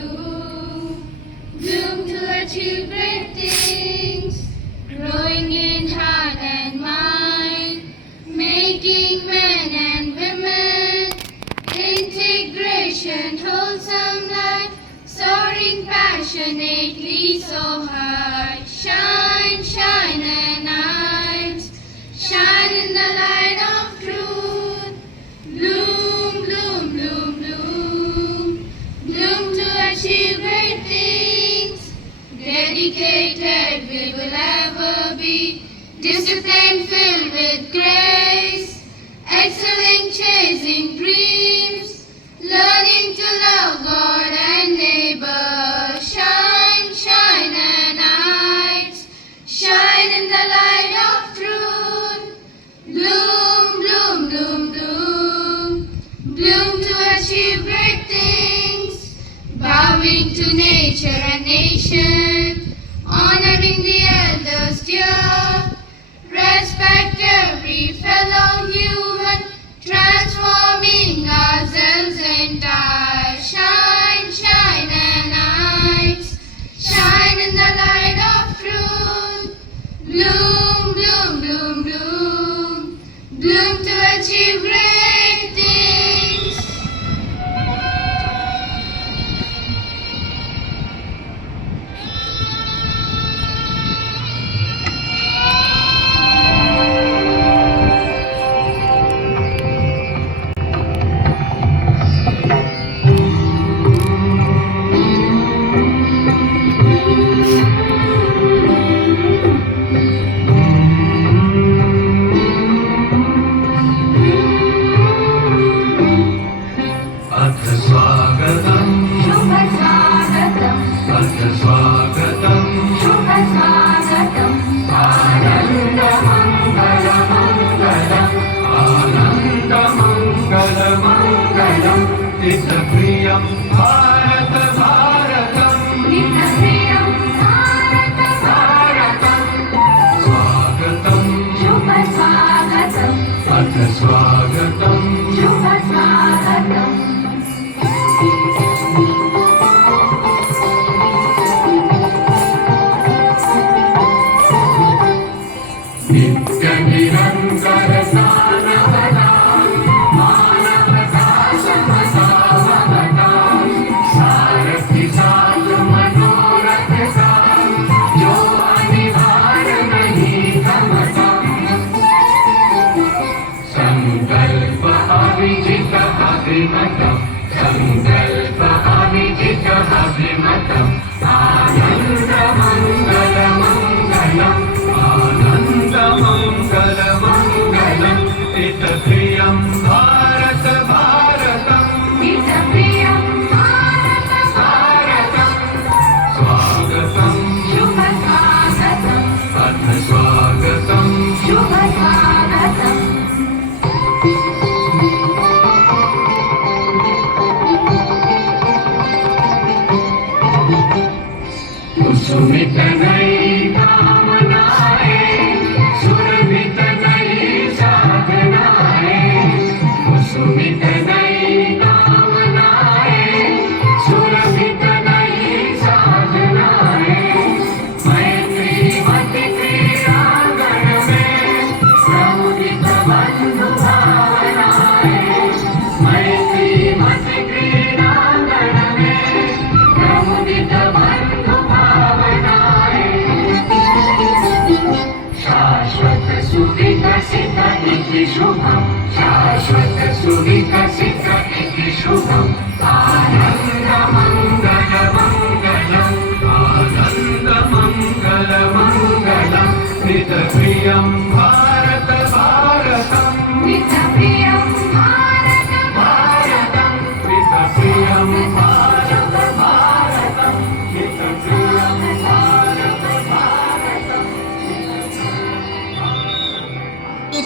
bloom, bloom to achieve great things, growing in heart and mind, making men and women, integration, wholesome life, soaring passionately so high. Shine, shine and eyes, shine in the light of truth. Bloom, bloom, bloom, bloom, bloom to achieve great things. Dedicated we will ever be, discipline filled with grace, excelling chasing dreams, learning to love God and neighbor. Shine, shine and eyes, shine in the light of truth. Bloom, bloom, bloom, bloom, bloom to achieve great things. Bowing to nature and nation, honoring the elders dear, respect every fellow human, transforming ourselves entire. Shine, shine and eyes, shine in the light of truth. Bloom, bloom, bloom, bloom, bloom to achieve great things.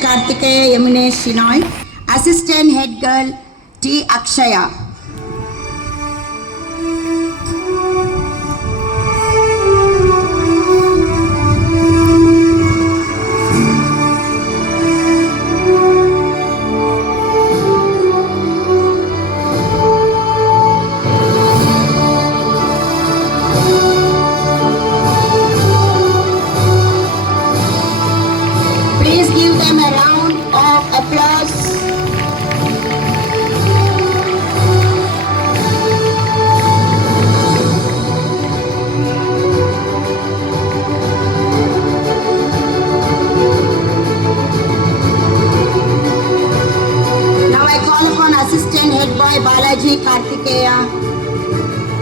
Kartikeya Yamunesh Shinoy, Assistant Head Girl T. Akshaya. Kartikeya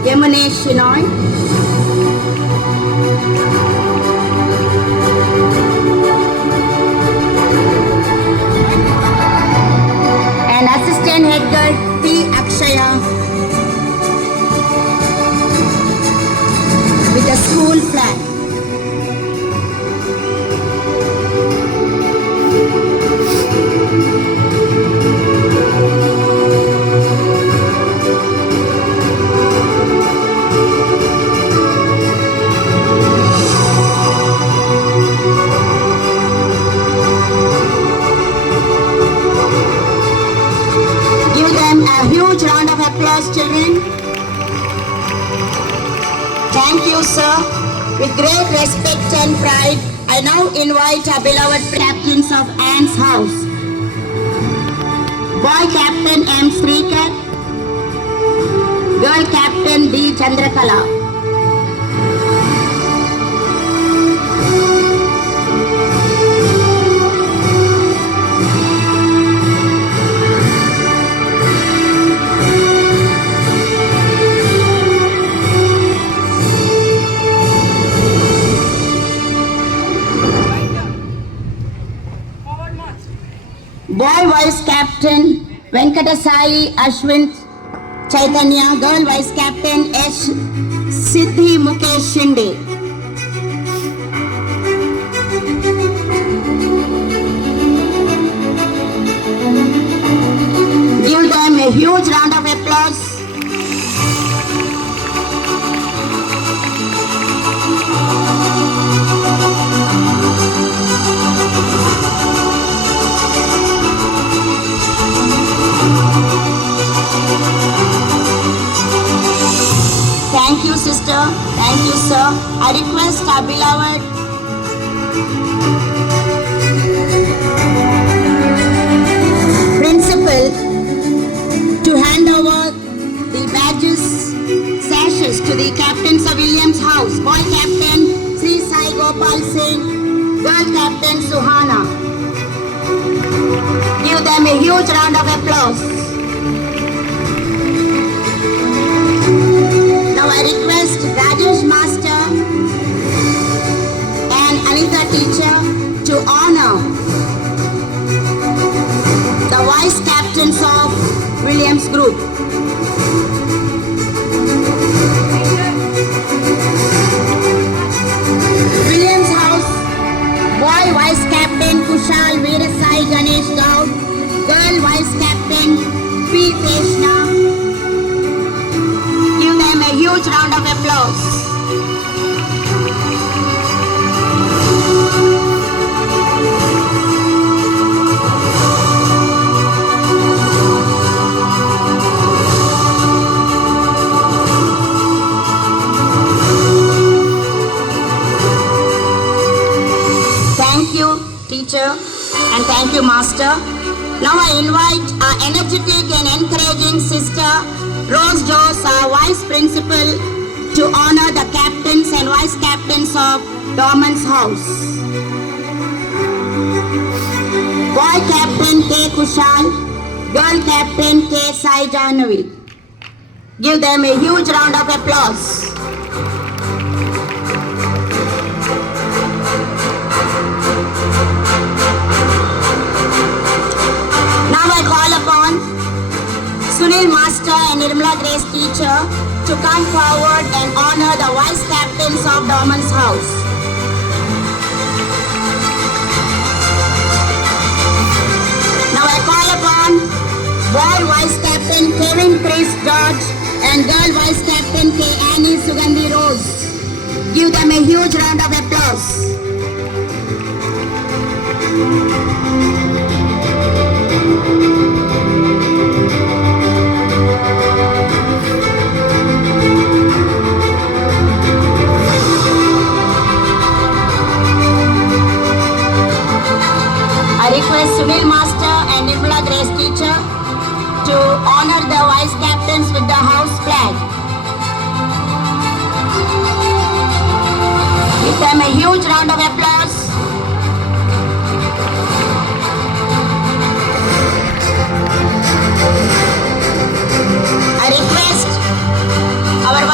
Yamuna Shenoy. And assistant head girl T. Akshaya with the school flag. Give them a huge round of applause, children. Thank you, sir. With great respect and pride, I now invite our beloved captains of Anne's house. Boy Captain M. Srikar, Girl Captain D. Chandrakala. Boy Vice Captain Venkatasai Ashwin Chaitanya, Girl Vice Captain S. Siddhi Mukesh Shinde. Give them a huge round of applause. Thank you, sister. Thank you, sir. I request our beloved principal to hand over the badges, sashes to the captains of Williams House. Boy Captain Sri Sai Gopal Singh, Girl Captain Suhana. Give them a huge round of applause. Now I request Rajesh Master and Anita teacher to honor the vice captains of Williams Group. Williams House, boy vice captain Kushal Veerasai Ganesh Gaud, girl vice captain P. Krishna. Give them a huge round of applause. Thank you, teacher, and thank you, master. Now I invite our energetic and encouraging sister, Rose Jones, our vice principal, to honor the captains and vice captains of Dorman's house. Boy Captain K. Kushal, Girl Captain K. Sai Jahnavi. Give them a huge round of applause. Now I call upon Sunil Master and Nirmala Grace teacher to come forward and honor the vice captains of Dorman's house. Now I call upon boy vice captain Kevin Chris George and girl vice captain K. Annie Sugandhi Rose. Give them a huge round of applause. I request Sunil Master and Nirmala Grace teacher to honor the vice captains with the house flag. Give them a huge round of applause. I request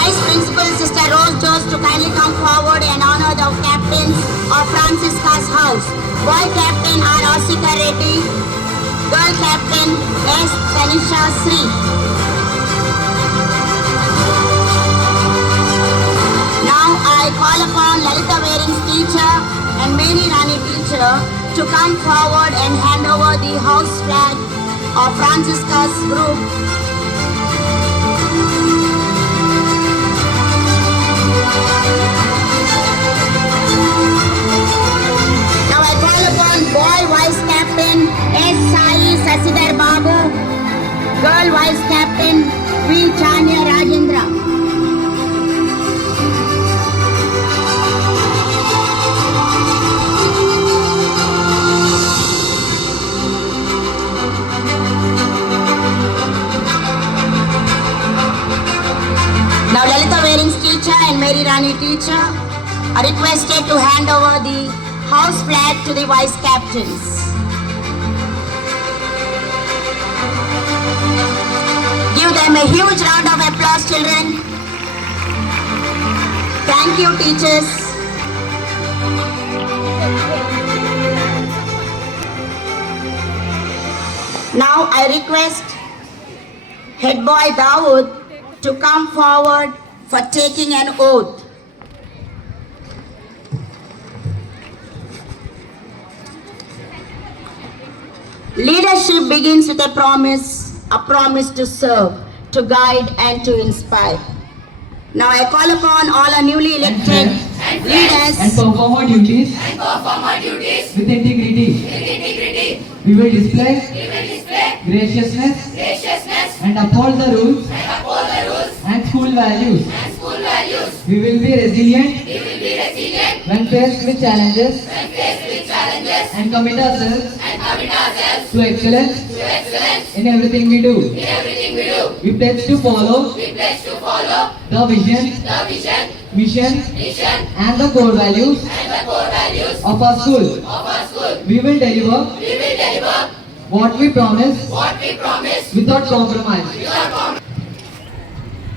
Vice Principal Sister Rose Jones to kindly come forward and honor the captains of Francisca's house. Boy Captain R. Asika Reddy, Girl Captain S. Tanisha Sri. Now I call upon Lalita Wearing's teacher and Mary Rani teacher to come forward and hand over the house flag of Francisca's group. Now I call upon Boy Vice Captain S. Sai Sasidhar Babu, Girl Vice Captain V. Chanya Rajendra. Now Lalita Wearing's teacher and Mary Rani teacher are requested to hand over the house flag to the vice captains. Give them a huge round of applause, children. Thank you, teachers. Now I request Head Boy Dawood to come forward for taking an oath. Leadership begins with a promise to serve, to guide and to inspire. Now I call upon all our newly elected leaders and perform our duties with integrity. We will display graciousness and uphold the rules and school values. We will be resilient when faced with challenges and commit ourselves to excellence in everything we do. We pledge to follow the vision, mission and the core values of our school. We will deliver what we promise without compromise.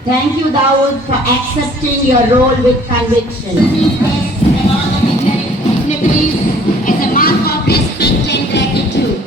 Thank you, Dawood, for accepting your role with conviction. These tests and all the dignitaries as a mark of respect and gratitude.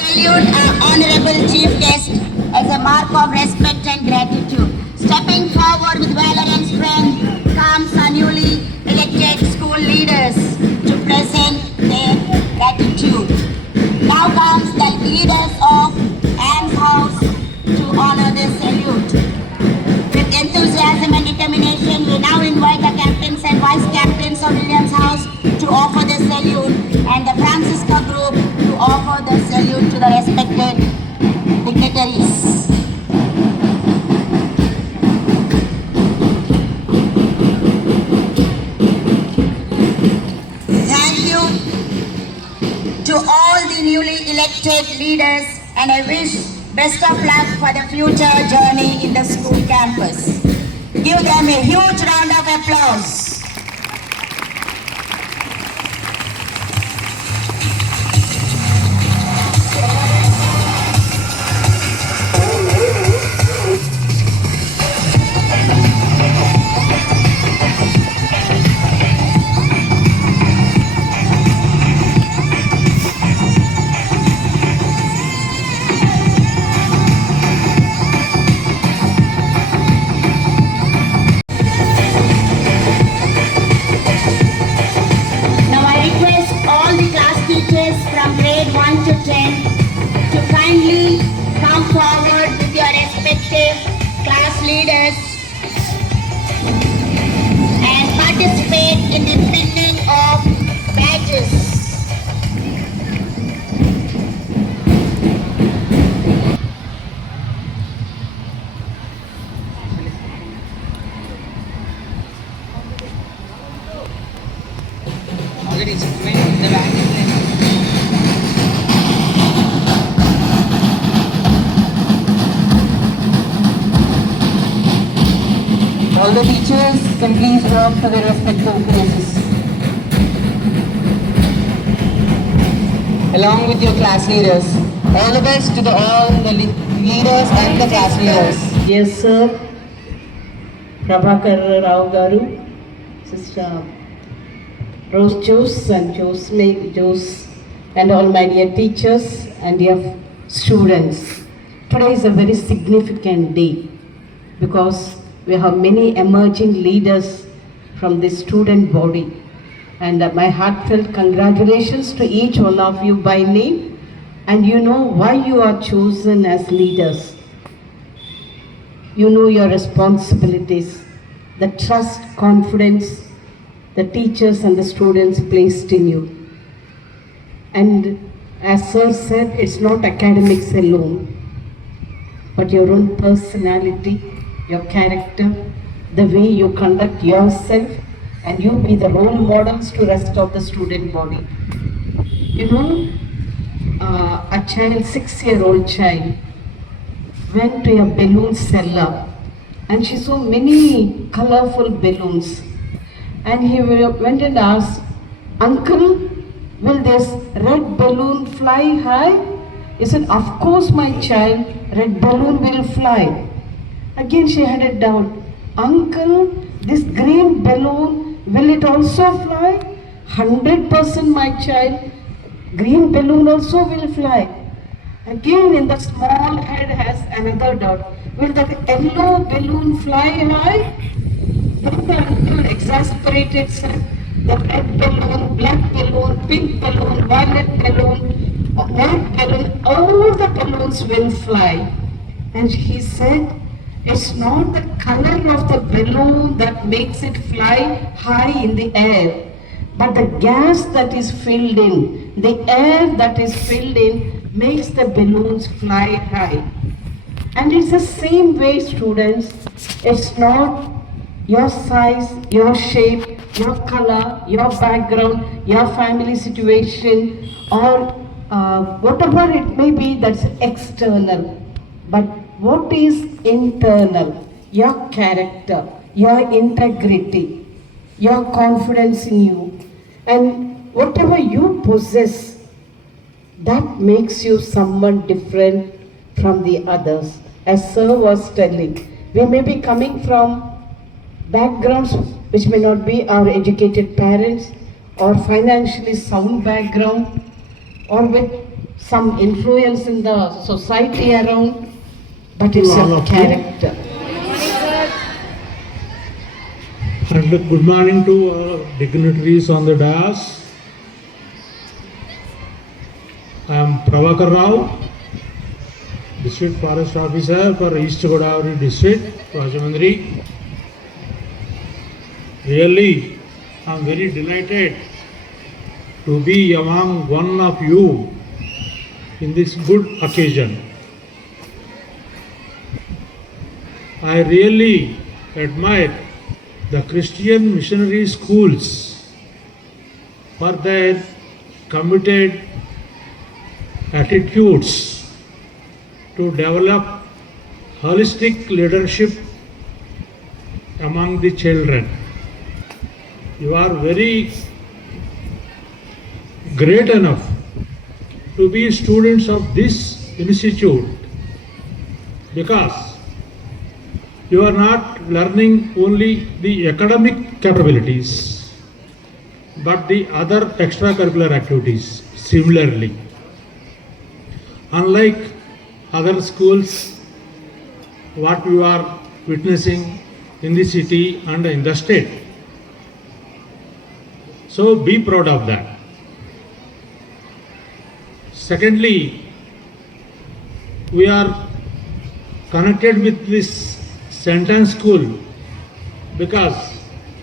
Salute our honorable chief guest as a mark of respect and gratitude. Stepping forward with valor and strength comes our newly elected school leaders to present their gratitude. Now comes the leaders of Anne's house to honor their salute. With enthusiasm and determination, we now invite the captains and vice captains of Williams House to offer the salute and the Francisca group to offer the salute to the respected dignitaries. Thank you to all the newly elected leaders, and I wish best of luck for the future journey in the school campus. Give them a huge round of applause. From grade 1 to 10 to kindly come forward with your respective class leaders and participate in the pinning of badges. the teacher. The bag is there. All the teachers can please walk to their respective places. Along with your class leaders. All the best to all the leaders and the class leaders. Yes, sir. Prabhakar Rao Garu, Sister Rose Jose and Jose, and all my dear teachers and dear students. Today is a very significant day because we have many emerging leaders from the student body. And my heartfelt congratulations to each one of you by name. And you know why you are chosen as leaders. You know your responsibilities, the trust, confidence the teachers and the students placed in you. And as sir said, it's not academics alone, but your own personality, your character, the way you conduct yourself, and you be the role models to rest of the student body. You know, a child, 6-year-old child, went to a balloon seller and she saw many colorful balloons. And he went and asked, "Uncle, will this red balloon fly high?" He said, "Of course, my child, red balloon will fly." Again she had a doubt. "Uncle, this green balloon, will it also fly?" 100%, my child, green balloon also will fly. Again in the small head has another doubt. Will the yellow balloon fly high? Then the uncle exasperated said, "The red balloon, black balloon, pink balloon, violet balloon, white balloon, all the balloons will fly." And he said, "It's not the color of the balloon that makes it fly high in the air, but the gas that is filled in, the air that is filled in makes the balloons fly high." And it's the same way, students. It's not your size, your shape, your color, your background, your family situation, or whatever it may be that's external. But what is internal? Your character, your integrity, your confidence in you, and whatever you possess, that makes you someone different from the others. As sir was telling, we may be coming from backgrounds which may not be our educated parents or financially sound background or with some influence in the society around, but it's a character. And good morning to dignitaries on the dais. I am Prabhakar Rao, District Forest Officer for East Godavari District, Rajahmundry. Really, I am very delighted to be among one of you in this good occasion. I really admire the Christian missionary schools for their committed attitudes to develop holistic leadership among the children. You are very great enough to be students of this institute because you are not learning only the academic capabilities but the other extracurricular activities similarly. Unlike other schools, what you are witnessing in the city and in the state. So be proud of that. Secondly, we are connected with this St. Anne's School because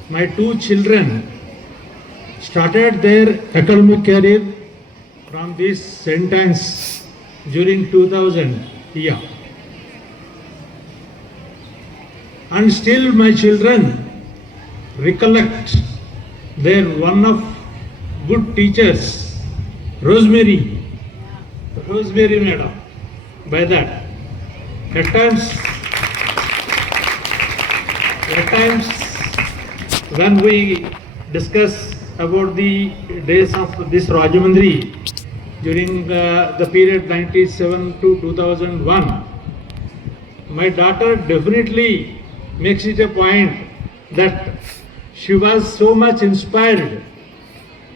my two children started their academic career from this St. Anne's during 2000 year. And still my children recollect their one of good teachers, Rosemary madam, by that. At times when we discuss about the days of this Rajamundry during the period 97 to 2001, my daughter definitely makes it a point that she was so much inspired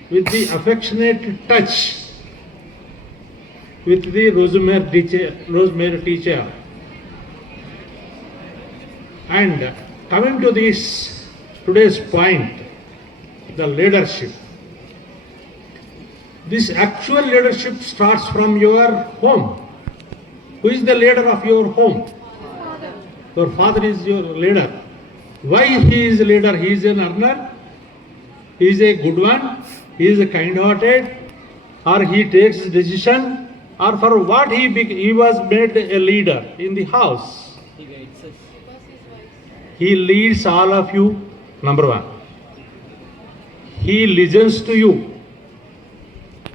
with the affectionate touch with the Rosemary teacher. And coming to this today's point, the leadership. This actual leadership starts from your home. Who is the leader of your home? Your father is your leader. Why he is a leader? He is an earner. He is a good one. He is a kind-hearted, or he takes decision, or for what he was made a leader in the house. He leads all of you. Number one. He listens to you.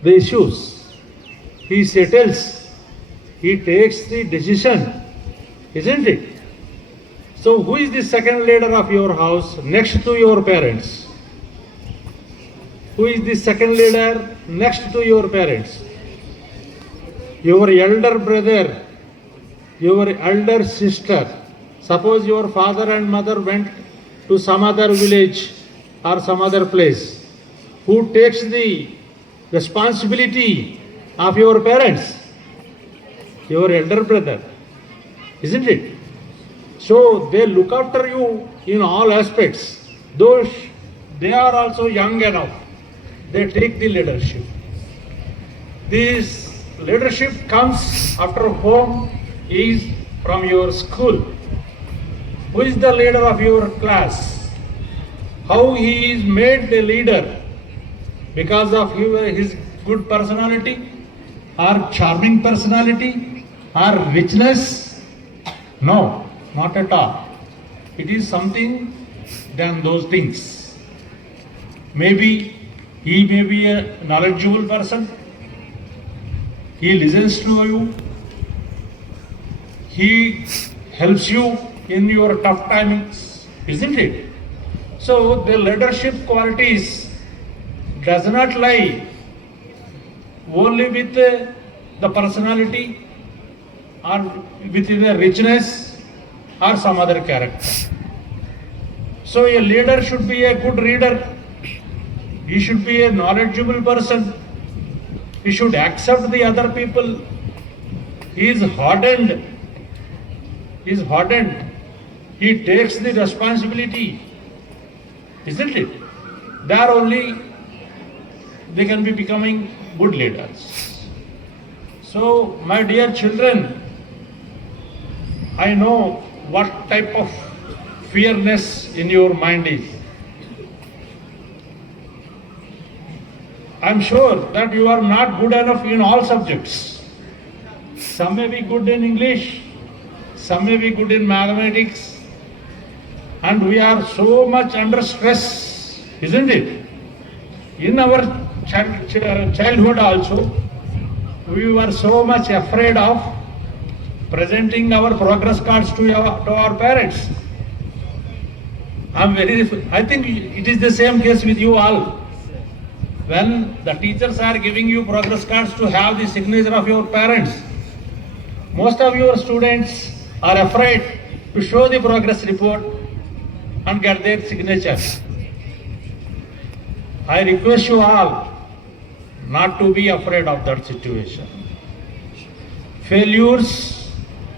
The issues. He settles. He takes the decision. Isn't it? So who is the second leader of your house next to your parents? Who is the second leader next to your parents? Your elder brother, your elder sister. Suppose your father and mother went to some other village or some other place. Who takes the responsibility of your parents? Your elder brother. Isn't it? So they look after you in all aspects. Though they are also young enough, they take the leadership. This leadership comes after home is from your school. Who is the leader of your class? How he is made a leader? Because of his good personality, or charming personality, or richness? No, not at all. It is something than those things. Maybe he may be a knowledgeable person. He listens to you. He helps you in your tough times, isn't it? So the leadership qualities does not lie only with the personality or with the richness or some other character. So a leader should be a good reader. He should be a knowledgeable person. He should accept the other people. He is hardened. He takes the responsibility. Isn't it? There only they can be becoming good leaders. So, my dear children, I know what type of fearness in your mind is. I am sure that you are not good enough in all subjects. Some may be good in English, some may be good in mathematics, and we are so much under stress, isn't it? In our childhood also, we were so much afraid of presenting our progress cards to our parents. I think it is the same case with you all. When the teachers are giving you progress cards to have the signature of your parents, most of your students are afraid to show the progress report and get their signature. I request you all not to be afraid of that situation. Failures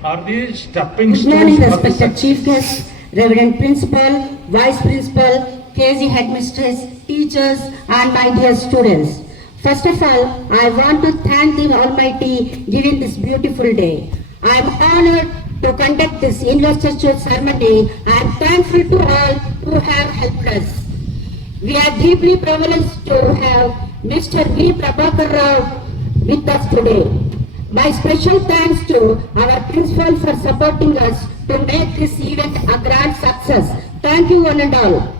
are the stepping Good stones morning, for the respected success. Chief Guest, Reverend Principal, Vice Principal, KG Headmistress, teachers, and my dear students. First of all, I want to thank the Almighty giving this beautiful day. I am honored to conduct this investiture ceremony. I am thankful to all who have helped us. We are deeply privileged to have Mr. V. Prabhakar Rao with us today. My special thanks to our principal for supporting us to make this event a grand success. Thank you one and all.